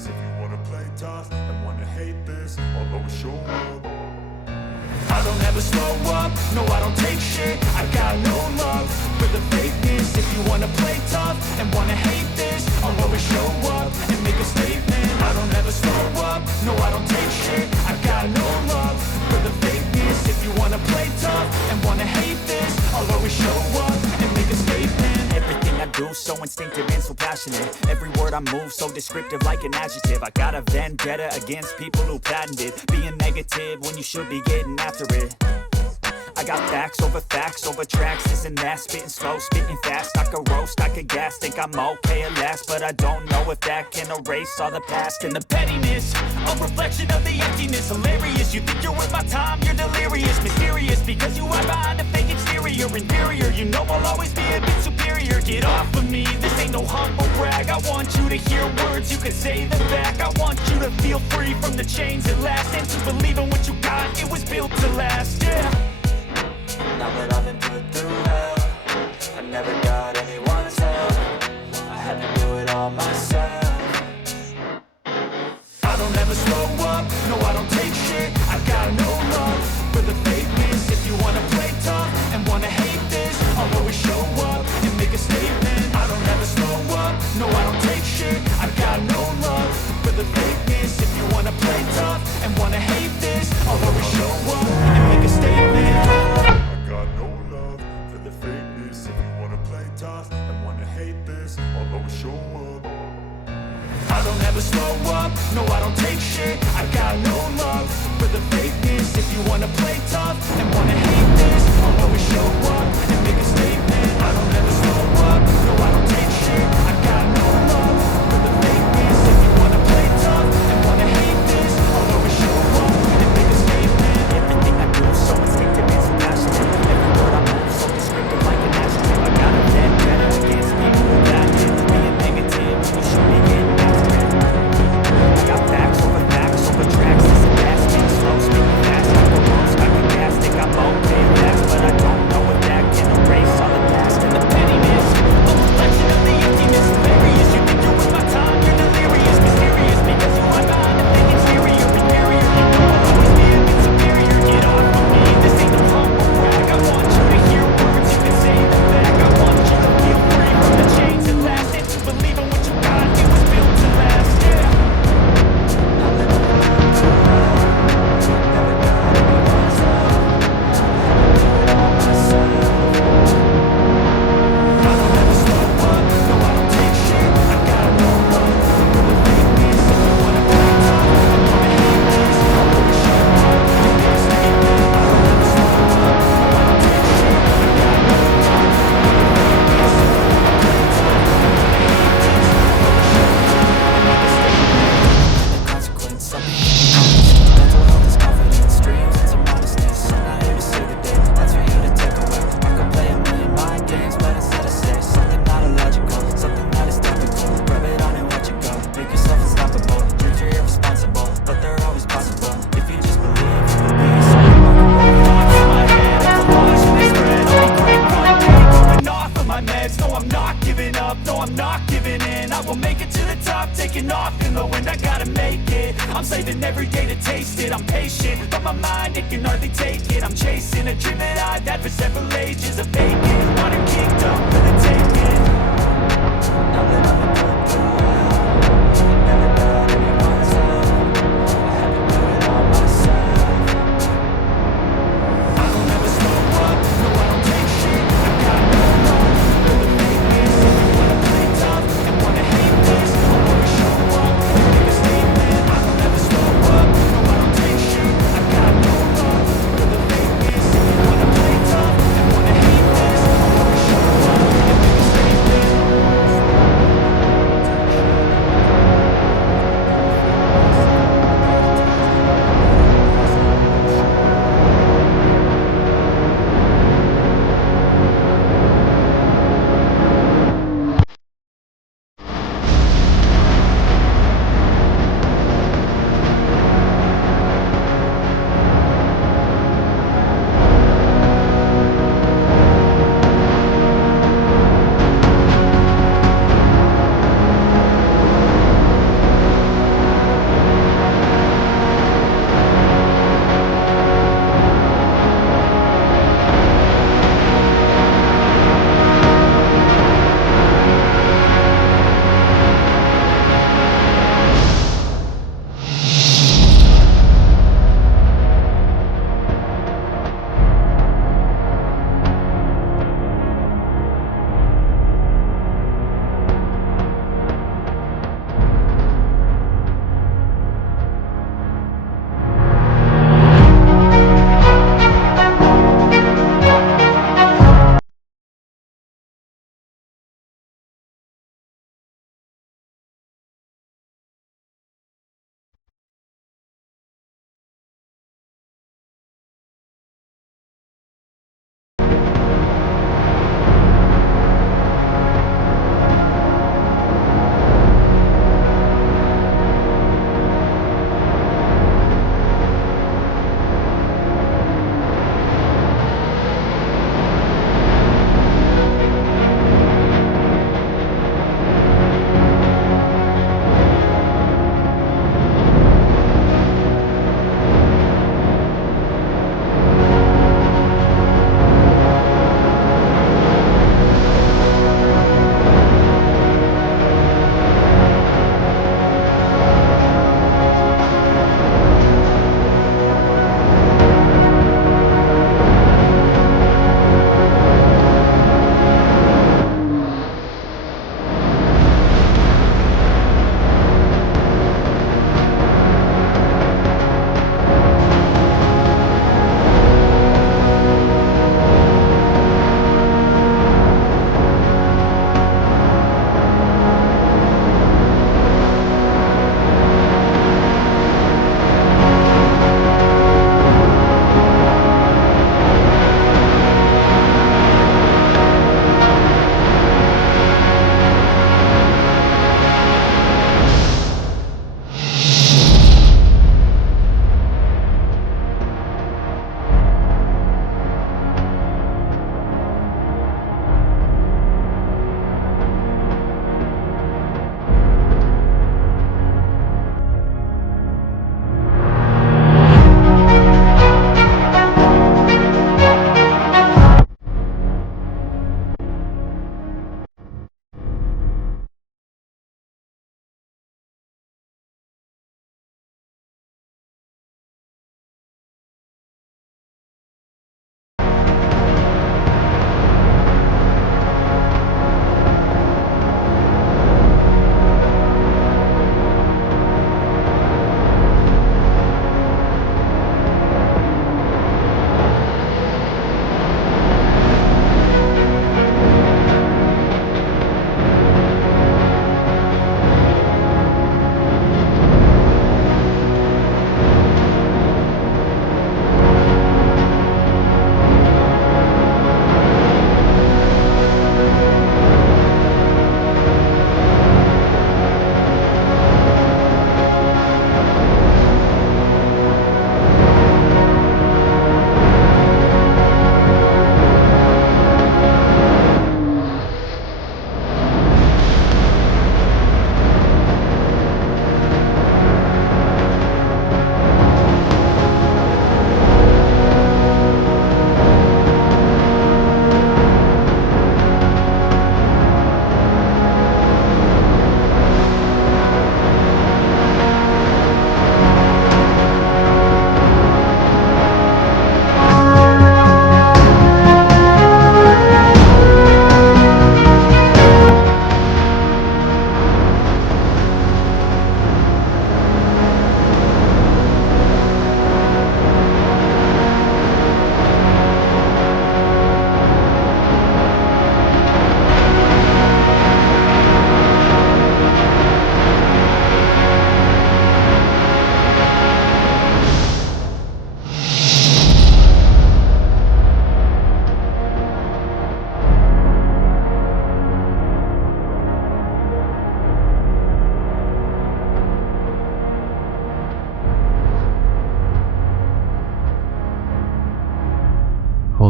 fakeness. If you wanna play tough and wanna hate this, I'll always show up. I don't ever slow up, no I don't take shit. I got no love for the fakeness. If you wanna play tough and wanna hate this, I'll always show up and make a statement. I don't ever slow up, no I don't take shit. I got no love for the fakeness. If you wanna play tough and wanna hate this, I'll always show up and make a statement. Everything I do so instinctive and so passionate. Every word I move so descriptive like an adjective. I got a vendetta against people who patented being negative when you should be getting after it. I got facts over tracks, this and that. Spitting slow, spitting fast. I could roast, I could gas. Think I'm okay at last, but I don't know if that can erase all the past. And the pettiness, a reflection of the emptiness. Hilarious, you think you're worth my time, you're delirious. Mysterious, because you are behind a fake exterior. Inferior, you know I'll always be a bit superior. Get off of me, this ain't no humble brag. I want you to hear words, you can say them back. I want you to feel free from the chains at last, and to believe in what you got, it was built to last, yeah. Now that I've been put through hell, I never got anyone's help. I had to do it all myself. I don't ever slow up, no I don't take shit. I got no love for the fakeness. If you wanna play tough and wanna hate this, I'll always show up and make a statement. I don't ever slow up, no I don't take shit. I got no love for the fakeness. If you wanna play tough and wanna hate this, I'll always show up and make a statement. Got no love for the fakeness. If you wanna play tough and wanna hate this, I'll always show up. I don't ever slow up, no I don't take shit. I got no love for the fakeness. If you wanna play tough and wanna hate this, I'll always show up and make a statement. I don't ever slow up, no I don't take shit. I got no love for the fakeness. If you wanna play tough and wanna hate this, I'll always show up and make a statement. Everything I do so instinctive and so passionate. Every word I move so descriptive like an adjective. I got a vendetta against people who patented being negative when you should be getting after it. I got facts over tracks, this and that. Spitting slow, spitting fast. I could roast, I could gas. Think I'm okay at last, but I don't know if that can erase all the past. And the pettiness, a reflection of the emptiness. Hilarious, you think you're worth my time, you're delirious. Mysterious, because you are behind a fake exterior. Inferior, you know I'll always be a bit superior. Get off of me, this ain't no humble brag. I want you to hear words, you can say them back. I want you to feel free from the chains at last, and to believe in what you got, it was built to last, yeah. Now that I've been put through hell, never got anyone's help. I had to do it all myself. I don't ever slow up, no I don't take shit. I got no love for the fakeness. If you wanna play tough and wanna hate this, I'll always show up and make a statement. I don't ever slow up, no I don't take shit. I got no love for the fakeness. If you wanna play tough and wanna hate this, I'll always show up and make a statement. The consequence, something you can accomplish. Mental health is confidence, dreams and some modestness. I'm not here to save the day, that's for you to take away. I could play a million mind games, but instead I say something not illogical, something that is topical. Rub it on and watch it go, make yourself unstoppable. Dreams are irresponsible, but they're always possible. If you just believe, you'll be something remarkable. In my head, I'm watching this red. I'll break one day, going off of my meds. No, I'm not giving up, no, I'm not giving in. I will make it to the top, taking off in the wind. I gotta make it, I'm saving every day to taste it. I'm patient, but my mind, it can hardly take it. I'm chasing a dream that I've had for several ages. A vacant, want a kingdom for the taking. Now that I've been put through hell, I never got anyone's help. I had to do it all myself. I don't ever slow up, no I don't take shit. I got no love for the fakeness. If you wanna play tough and wanna hate this, I'll always show up and make a statement. I don't ever slow up, no I don't take shit. I got no love for the fakeness. If you wanna play tough and wanna hate this, I'll always show up and make a statement.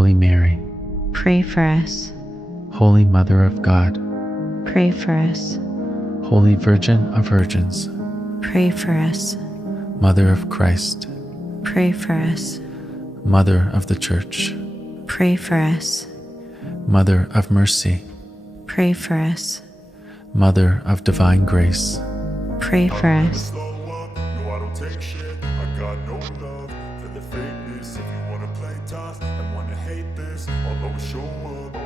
Holy Mary, pray for us. Holy Mother of God, Pray for us. Holy Virgin of Virgins, Pray for us. Mother of Christ, Pray for us. Mother of the Church, Pray for us. Mother of Mercy, Pray for us. Mother of Divine Grace, Pray for us. Slow up, no I don't take shit. I got no love for the fakeness. If you wanna play tough and wanna hate this, I'll always show up.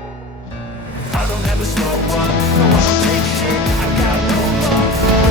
I don't ever slow up, no I don't take shit. I got no love